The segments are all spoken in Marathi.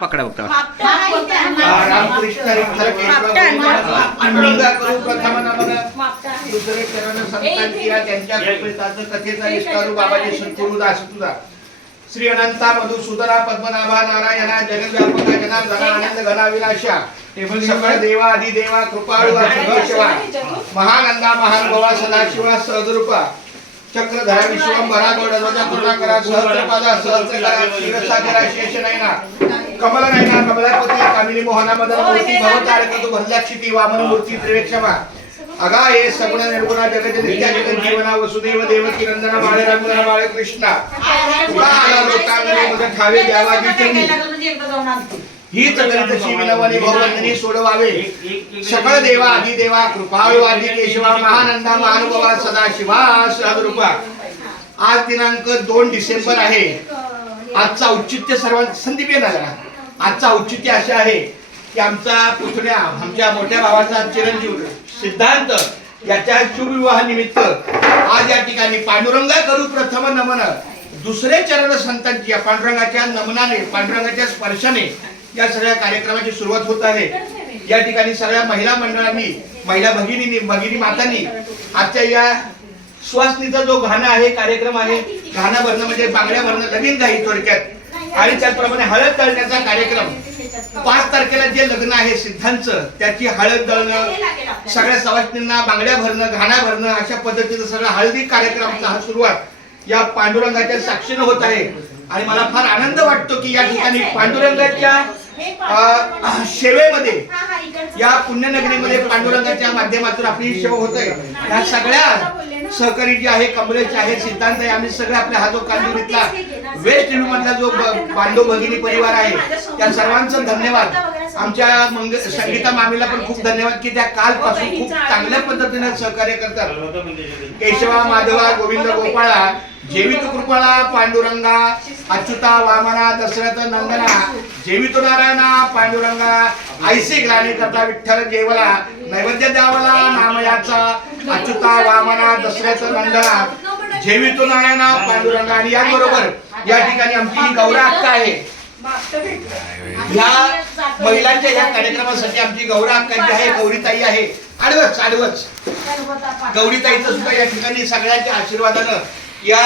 पकडा बघता रामकृष्ण प्रथम दुसरे चरण संतान किया त्यांच्या कृपेचा कथेचा निष्कारू बाबाजी सद्गुरु दास तुझा श्री अनंता मधुसूदना पद्मनाभा नारायणा जगद्व्यापका जनार्दना आनंद घना विनाशा सकळ देवा अधिदेवा कृपाळू शिवा महानंदा महानुभावा सदाशिवा सहद्रूपा चक्रधरा विश्वंभरा गौडध्वजा करुणाकरा सहस्रपादा सहस्रकरा क्षीरसागरा शेषनयना कमलनयना कमलापती कामिनी मोहना मदन मूर्ती भवतारक तु भरलाक्षिती वामन मूर्ती त्रिवेक्षमा अगा हे सगुण निर्गुणा जगत नित्या जगत जीवना वसुदेव देवकी नंदना बाळे रामचंद्र बाळे कृष्णा तुका आला लोकांगणे मुझे ठावे द्यावा जितनी ही तगरीतशी विनवणी भगवंतनी सोडवावे सकळ देवा अधिदेवा कृपाळू आदि केशवा महानंदा महानुभावा सदाशिवा सद्रूपा आज दिनांक 2 डिसेंबर आहे. आजचा औचित्य सर्वांना संदीप येणार. आजचा औचित्य असे आहे की आमचा पुतण्या आमच्या मोठ्या भावाचा चिरंजीव सिद्धांत याच्या शुभ विवाह निमित्त आज या ठिकाणी पांडुरंगा करू प्रथम नमन दुसरे चरण संतांची या पांडुरंगाच्या नमनाने पांडुरंगाच्या स्पर्शाने या सगळ्या कार्यक्रमाची सुरुवात होत आहे. या ठिकाणी सगळ्या महिला मंडळांनी महिला भगिनी मातांनी आजच्या या सुवासनीचा जो घाणा आहे कार्यक्रम आहे घाणा भरणं म्हणजे बांगड्या भरणं लगीन काही थोडक्यात आणि त्याचप्रमाणे हळद दळण्याचा कार्यक्रम 5 तारखेला जे लग्न आहे सिद्धांचं त्याची हळद दळणं सगळ्या सवासनींना बांगड्या भरणं घाणा भरणं अशा पद्धतीचं सगळं हळदी कार्यक्रमाचा हा सुरुवात या पांडुरंगाच्या साक्षीने होत आहे. आणि मला फार आनंद वाटतो की या ठिकाणी पांडुरंगाच्या सेवेमध्ये या पुण्यनगरीमध्ये पांडुरंगाच्या माध्यमातून आपली सेवा होत आहे. या सगळ्या सहकारी जे आहे कमलेश आहे सिद्धांत आहे आम्ही सगळे आपल्या हा जो कांदिवलीतला वेस्ट रिव्ह्यू मधला जो पांडव भगिनी परिवार आहे त्या सर्वांचं धन्यवाद. आमच्या संगीता मामीला पण खूप धन्यवाद की त्या कालपासून खूप चांगल्या पद्धतीने सहकार्य करतात. केशवा माधवा गोविंद गोपाळा जेवितो कृपाळा पांडुरंगा अच्युता वामना दशरथ नंदना जेवितो नारायणा पांडुरंगा ऐसे ग्लानी करता विठ्ठल जेवला नैवेद्य द्यावला नामयाचा अच्युता वामना दशरथ नंदना जेवितो नारायणा पांडुरंगा. आणि याबरोबर या ठिकाणी आमची गौरा अक्का आहे. या महिलांच्या या कार्यक्रमासाठी आमची गौरा अक्का जी आहे गौरीताई आहे आडवच गौरीताईचं सुद्धा या ठिकाणी सगळ्यांच्या आशीर्वादानं या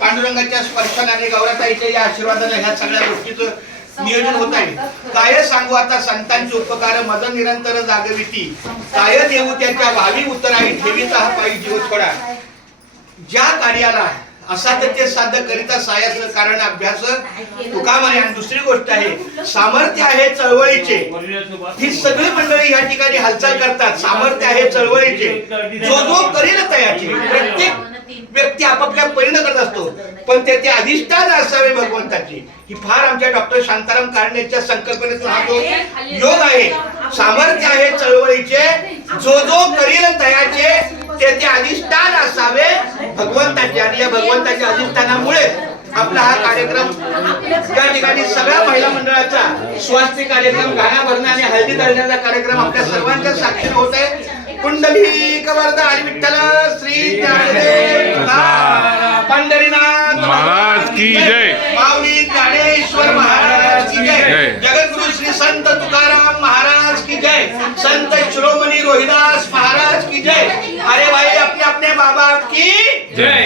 पांडुरंगाच्या स्पर्शाने गौराताईच्या या आशीर्वादाने ह्या सगळ्या गोष्टीचं नियोजन होत आहे. काय सांगू आता संतांचे उपकार मद निरंतर जागविती काय देऊ त्याच्या भावी उत्तराई ठेवीचा हा पायी जीव थोडा. ज्या कार्याला असा ते साध्य करिता सायाचं कारण अभ्यास तुका म्हणे. आणि दुसरी गोष्ट आहे सामर्थ्य आहे चळवळीचे. ही सगळी मंडळी या ठिकाणी हालचाल करतात. सामर्थ्य आहे चळवळीचे जो करील तयाचे. प्रत्येक व्यक्ती आपापल्या परीने करत असतो पण ते अधिष्ठान असावे भगवंताची. ही फार आमच्या डॉक्टर शांताराम कारंडेच्या संकल्पनेतून हा जो योग आहे. सामर्थ्य आहे चळवळीचे जो करील तयाचे ते अधिष्ठान असावे भगवंताचे. आणि या भगवंताच्या अधिष्ठानामुळे आपला हा कार्यक्रम या ठिकाणी सगळ्या महिला मंडळाचा स्वास्थ्य कार्यक्रम गाणा भरणं आणि हळदी दळण्याचा कार्यक्रम आपल्या सर्वांच्या साक्षीने होत आहे. कुंडलिक वरदा आणि विठ्ठल श्री ज्ञानदेव पंढरीनाथ महाराज की जय. माऊली ज्ञानेश्वर महाराज की जय. जगद्गुरु श्री संत तुकाराम महाराज की जय. संत शिरोमणी रोहिदास महाराज की जय. अरे भाई अपने अपने बाबा की जय.